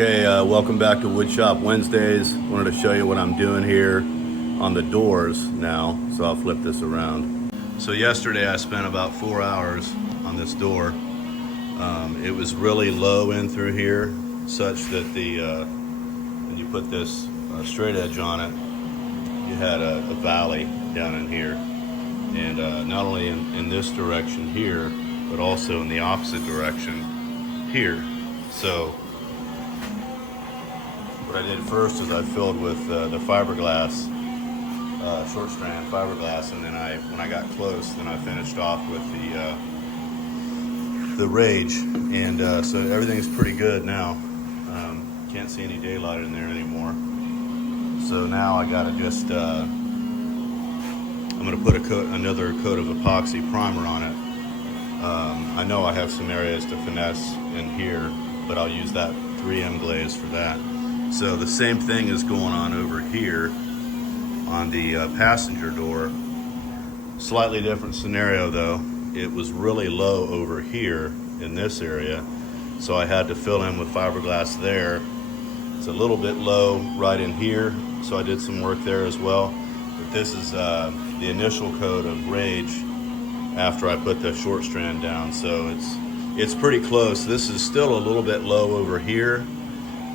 Okay, welcome back to Woodshop Wednesdays. Wanted to show you what I'm doing here on the doors now, so I'll flip this around. So yesterday I spent about 4 hours on this door. It was really low in through here, such that when you put this straight edge on it, you had a valley down in here. And not only in this direction here, but also in the opposite direction here. So what I did first is I filled with the fiberglass, short strand fiberglass, and then when I got close, then I finished off with the rage, and so everything's pretty good now. Can't see any daylight in there anymore. So now I gotta just I'm gonna put another coat of epoxy primer on it. I know I have some areas to finesse in here, but I'll use that 3M glaze for that. So the same thing is going on over here on the passenger door. Slightly different scenario though. It was really low over here in this area, so I had to fill in with fiberglass there. It's a little bit low right in here, so I did some work there as well. But this is the initial coat of Rage after I put the short strand down, so it's pretty close. This is still a little bit low over here.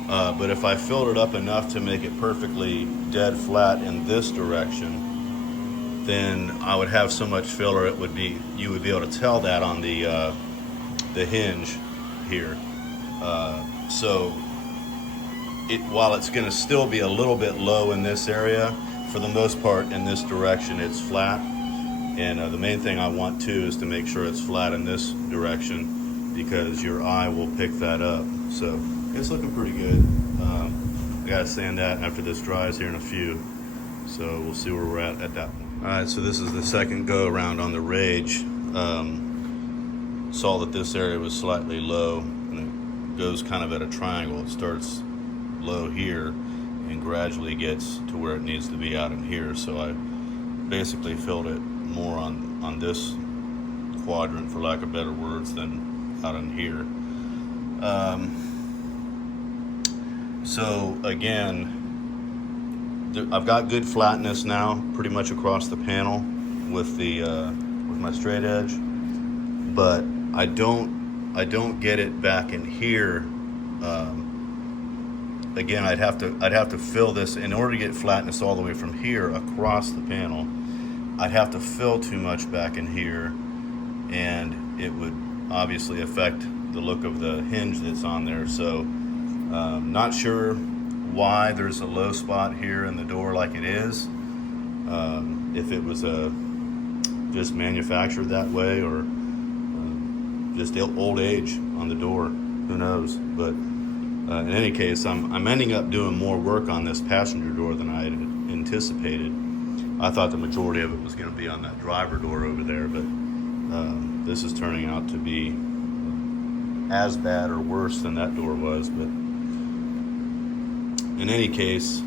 But if I filled it up enough to make it perfectly dead flat in this direction, then I would have so much filler you would be able to tell that on the hinge here. So while it's going to still be a little bit low in this area, for the most part in this direction it's flat. And the main thing I want too is to make sure it's flat in this direction, because your eye will pick that up. So it's looking pretty good. I gotta sand that after this dries here in a few. So we'll see where we're at that point. All right, so this is the second go around on the Rage. Saw that this area was slightly low, and it goes kind of at a triangle. It starts low here and gradually gets to where it needs to be out in here. So I basically filled it more on this quadrant, for lack of better words, than out in here. So again, I've got good flatness now pretty much across the panel with my straight edge, but I don't get it back in here. Again, I'd have to fill this in order to get flatness all the way from here across the panel. I'd have to fill too much back in here, and it would obviously affect the look of the hinge that's on there. So not sure why there's a low spot here in the door like it is. If it was just manufactured that way, or just old age on the door, who knows. But in any case, I'm ending up doing more work on this passenger door than I had anticipated. I thought the majority of it was going to be on that driver door over there, but this is turning out to be as bad or worse than that door was. But in any case,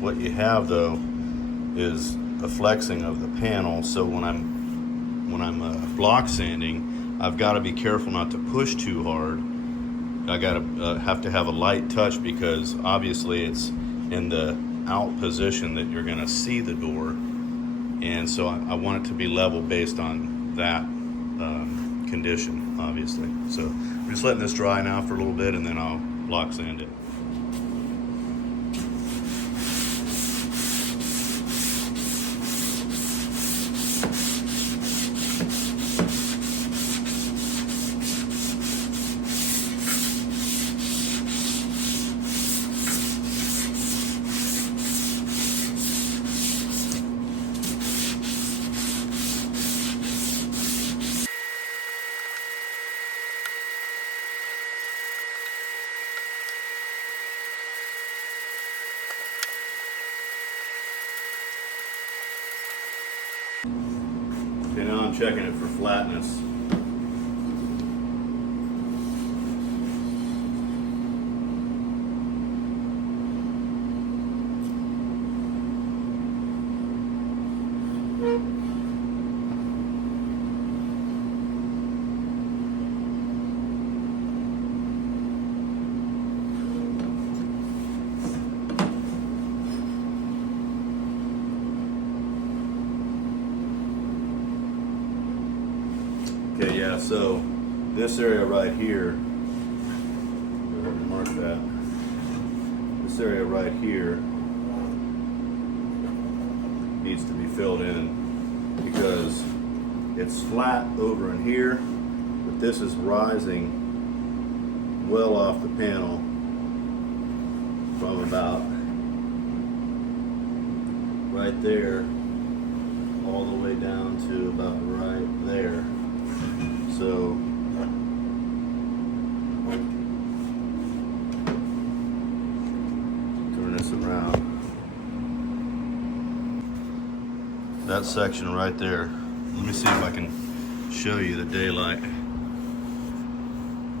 what you have though is a flexing of the panel. So when I'm block sanding, I've got to be careful not to push too hard. I gotta have to have a light touch, because obviously it's in the out position that you're gonna see the door, and so I want it to be level based on that condition, obviously. So I'm just letting this dry now for a little bit, and then I'll block sand it. Okay, now I'm checking it for flatness. so this area right here, mark that. This area right here needs to be filled in because it's flat over in here, but this is rising well off the panel from about right there all the way down to about right there. So turn this around. That section right there. Let me see if I can show you the daylight.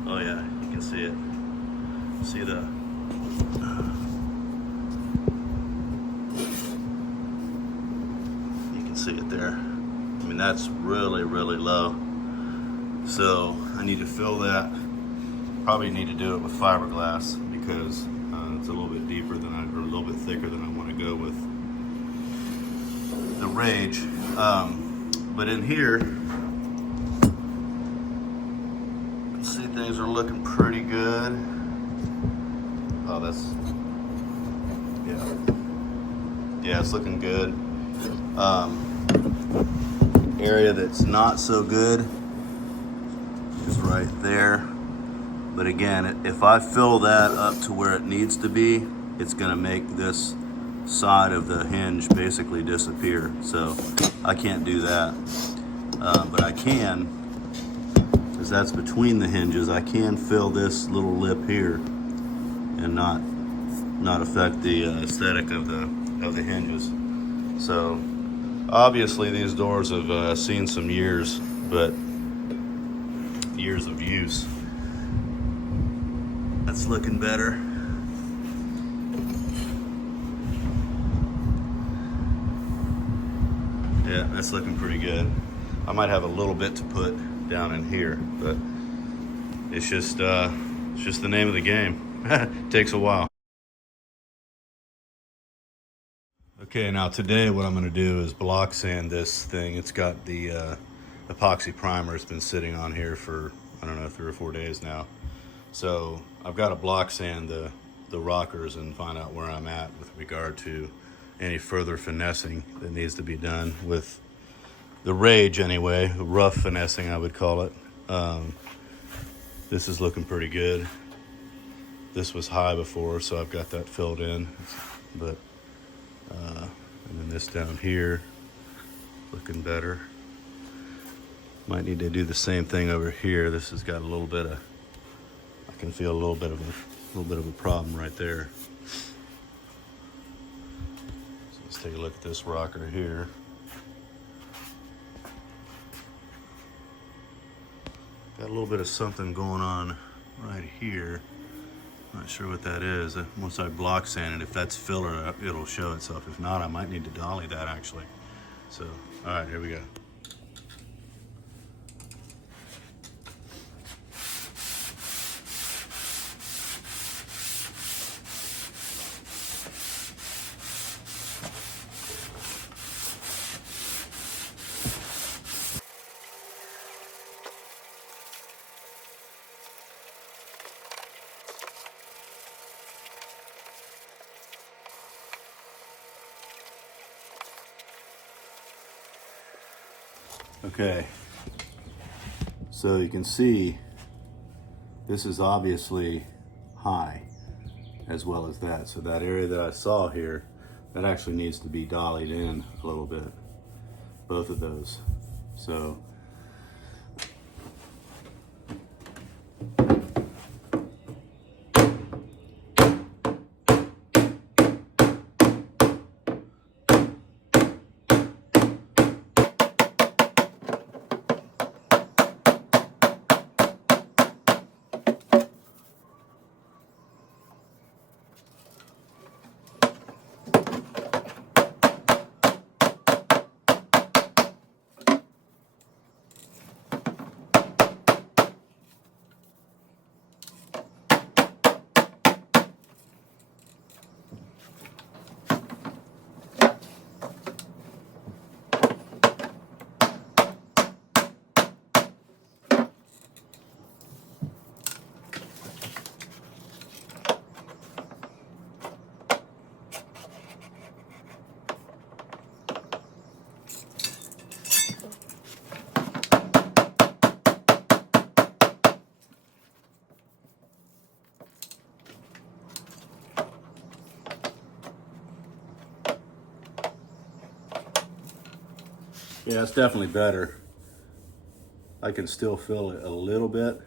Oh yeah, you can see it. See the you can see it there. I mean, that's really, really low. So I need to fill that. Probably need to do it with fiberglass because it's a little bit deeper than or a little bit thicker than I want to go with the Rage. But in here, you can see things are looking pretty good. Oh, that's, yeah, it's looking good. Area that's not so good is right there. But again, if I fill that up to where it needs to be, it's gonna make this side of the hinge basically disappear. So I can't do that. But I can, because that's between the hinges, I can fill this little lip here and not affect the aesthetic of the hinges. So obviously these doors have seen some years, but years of use. That's looking better. Yeah, that's looking pretty good. I might have a little bit to put down in here, but it's just the name of the game. It takes a while. Okay, now today what I'm going to do is block sand this thing. It's got the epoxy primer. It's been sitting on here for, I don't know, 3 or 4 days now. So I've got to block sand the rockers and find out where I'm at with regard to any further finessing that needs to be done with the Rage anyway, rough finessing I would call it. This is looking pretty good. This was high before, so I've got that filled in. But and then this down here, looking better. Might need to do the same thing over here. This has got a little bit of, I can feel a little bit of a problem right there. So let's take a look at this rocker here. Got a little bit of something going on right here. Not sure what that is. Once I block sand it, if that's filler, it'll show itself. If not, I might need to dolly that actually. So, all right, here we go. Okay, so you can see this is obviously high as well as that. So that area that I saw here, that actually needs to be dollied in a little bit, both of those. So Yeah, it's definitely better. I can still feel it a little bit.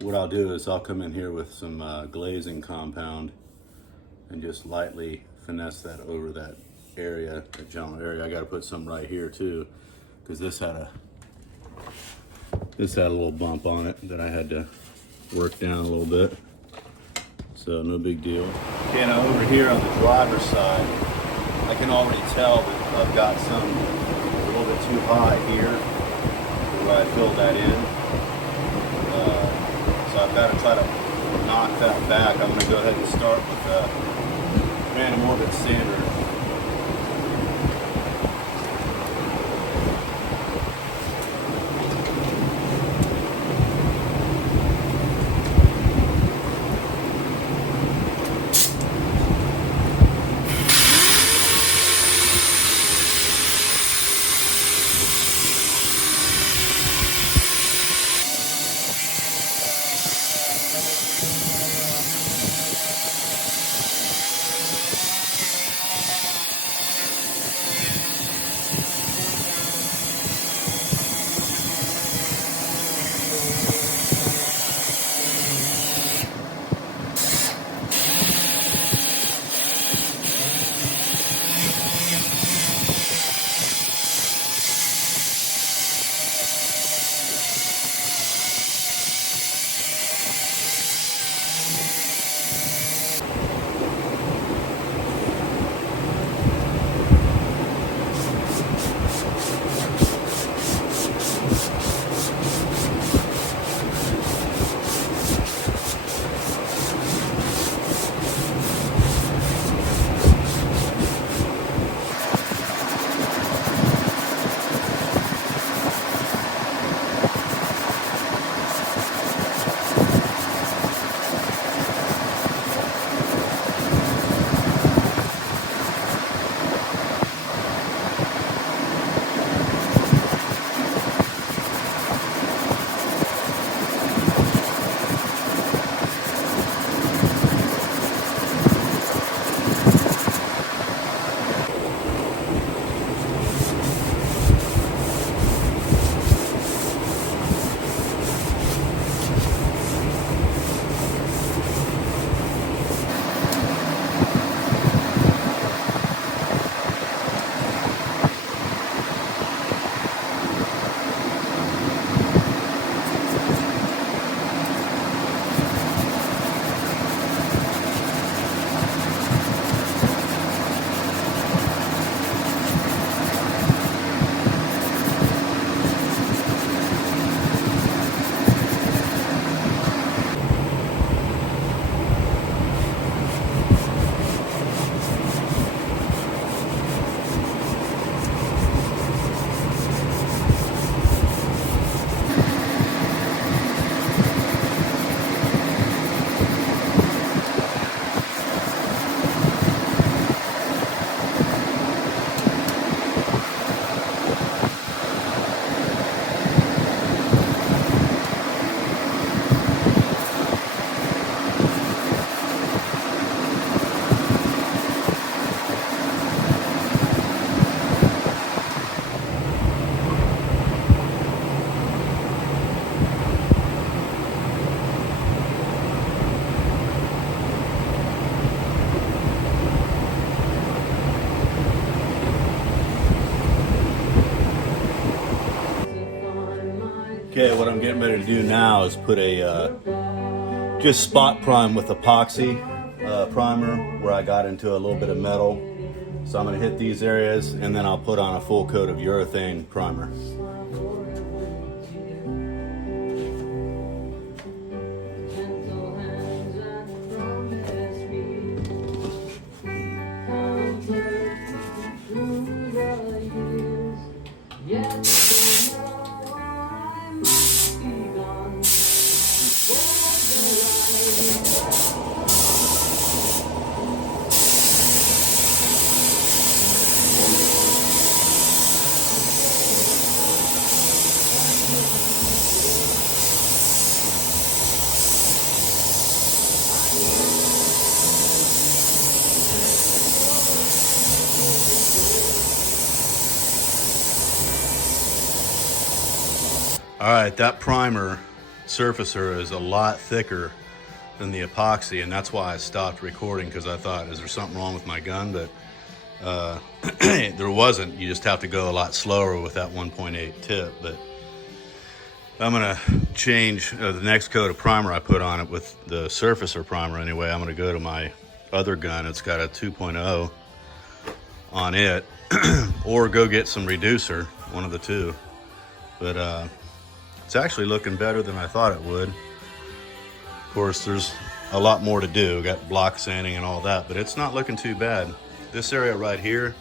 What I'll do is I'll come in here with some glazing compound and just lightly finesse that over that area, that general area. I got to put some right here too, because this had a little bump on it that I had to work down a little bit. So no big deal. Okay, now over here on the driver's side, I can already tell that I've got some a little bit too high here where I filled that in. So I've got to try to knock that back. I'm going to go ahead and start with random orbit sander. Okay, what I'm getting ready to do now is put a just spot prime with epoxy primer where I got into a little bit of metal. So I'm going to hit these areas and then I'll put on a full coat of urethane primer. All right, that primer surfacer is a lot thicker than the epoxy, and that's why I stopped recording, because I thought, is there something wrong with my gun? But there wasn't. You just have to go a lot slower with that 1.8 tip. But I'm gonna change the next coat of primer I put on it with the surfacer primer anyway. I'm gonna go to my other gun. It's got a 2.0 on it, or go get some reducer, one of the two. But it's actually looking better than I thought it would. Of course, there's a lot more to do. Got block sanding and all that, but it's not looking too bad. This area right here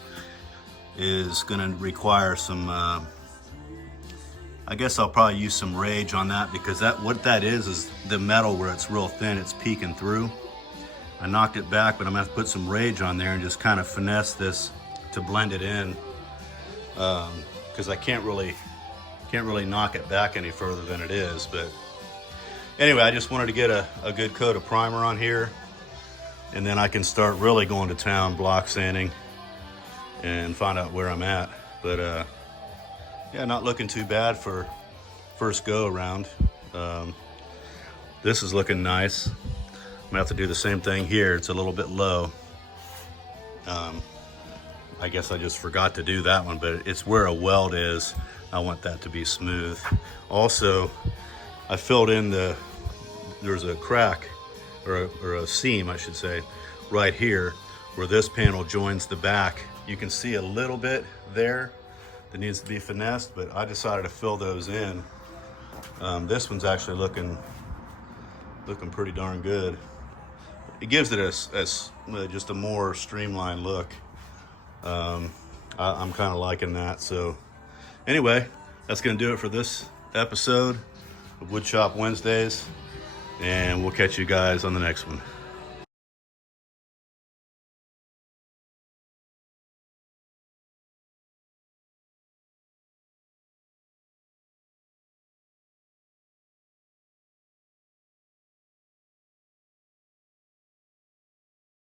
is gonna require some, I guess I'll probably use some rage on that, because what that is the metal where it's real thin, it's peeking through. I knocked it back, but I'm gonna have to put some rage on there and just kind of finesse this to blend it in, because I can't really knock it back any further than it is. But anyway, I just wanted to get a good coat of primer on here, and then I can start really going to town block sanding and find out where I'm at. But yeah, not looking too bad for first go around. This is looking nice. I'm gonna have to do the same thing here. It's a little bit low. I guess I just forgot to do that one, but it's where a weld is. I want that to be smooth. Also, I filled in there's a crack, or a seam, I should say, right here where this panel joins the back. You can see a little bit there that needs to be finessed, but I decided to fill those in. This one's actually looking pretty darn good. It gives it just a more streamlined look. I'm kind of liking that. So anyway, that's gonna do it for this episode of Woodshop Wednesdays, and we'll catch you guys on the next one.